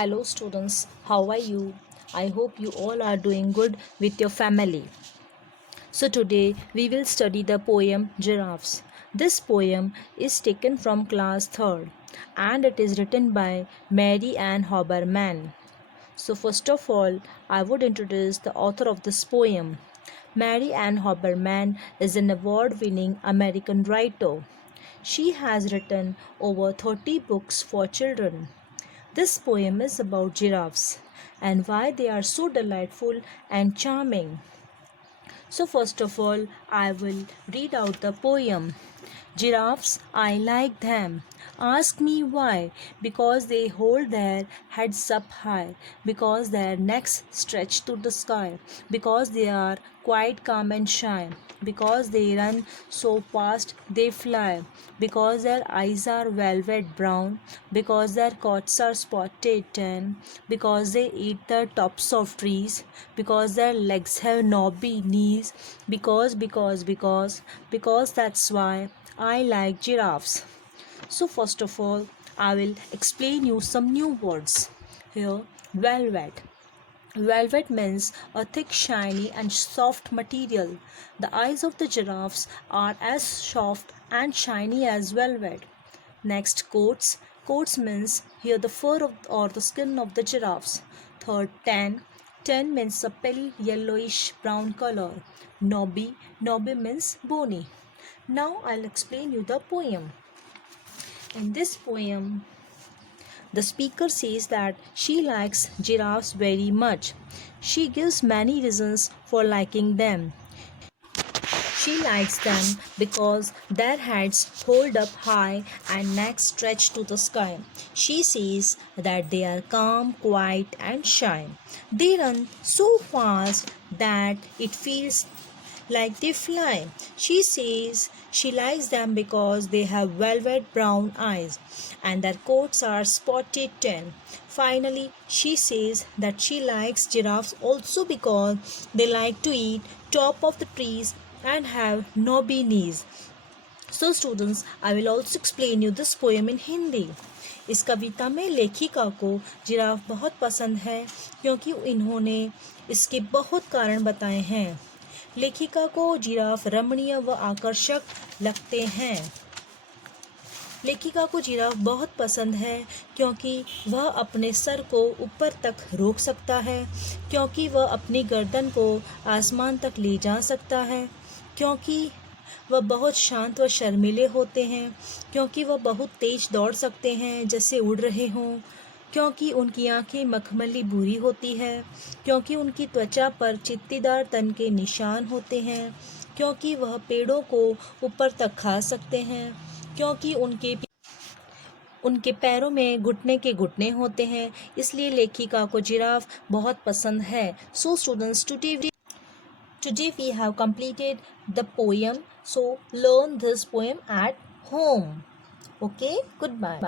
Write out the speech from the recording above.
Hello students, how are you? I hope you all are doing good with your family. So today we will study the poem Giraffes. This poem is taken from class 3rd and it is written by Mary Ann Hoberman. So first of all, I would introduce the author of this poem. Mary Ann Hoberman is an award-winning American writer. She has written over 30 books for children. This poem is about giraffes and why they are so delightful and charming. So, first of all, I will read out the poem. Giraffes, I like them. Ask me why. Because they hold their heads up high. Because their necks stretch to the sky. Because they are quite calm and shy. Because they run so fast they fly. Because their eyes are velvet brown. Because their coats are spotted tan. Because they eat the tops of trees. Because their legs have knobby knees. Because that's why I like giraffes. So first of all, I will explain you some new words. Here, velvet. Velvet means a thick, shiny and soft material. The eyes of the giraffes are as soft and shiny as velvet. Next, coats. Coats means here the fur of, or the skin of the giraffes. Third, tan. Tan means a pale yellowish brown color. Knobby. Knobby means bony. Now I'll explain you the poem. In this poem, the speaker says that she likes giraffes very much. She gives many reasons for liking them. She likes them because their heads hold up high and necks stretch to the sky. She says that they are calm, quiet, and shy. They run so fast that it feels like they fly. She says she likes them because they have velvet brown eyes and their coats are spotted tan. Finally, she says that she likes giraffes also because they like to eat top of the trees and have knobby knees. So students, I will also explain you this poem in Hindi. इस कविता में लेखिका को giraffe बहुत पसंद है क्योंकि इन्होंने इसके बहुत कारण बताए हैं। लेखिका को जिराफ रमणीय व आकर्षक लगते हैं। लेखिका को जिराफ बहुत पसंद है क्योंकि वह अपने सर को ऊपर तक रोक सकता है, क्योंकि वह अपनी गर्दन को आसमान तक ले जा सकता है, क्योंकि वह बहुत शांत व शर्मीले होते हैं, क्योंकि वह बहुत तेज दौड़ सकते हैं जैसे उड़ रहे हों, क्योंकि उनकी आंखें मखमली भूरी होती है, क्योंकि उनकी त्वचा पर चित्तीदार तन के निशान होते हैं, क्योंकि वह पेड़ों को ऊपर तक खा सकते हैं, क्योंकि उनके पैरों में घुटने के घुटने होते हैं। इसलिए लेखिका को जिराफ बहुत पसंद है। So students, today we have completed the poem. So learn this poem at home. Okay, goodbye.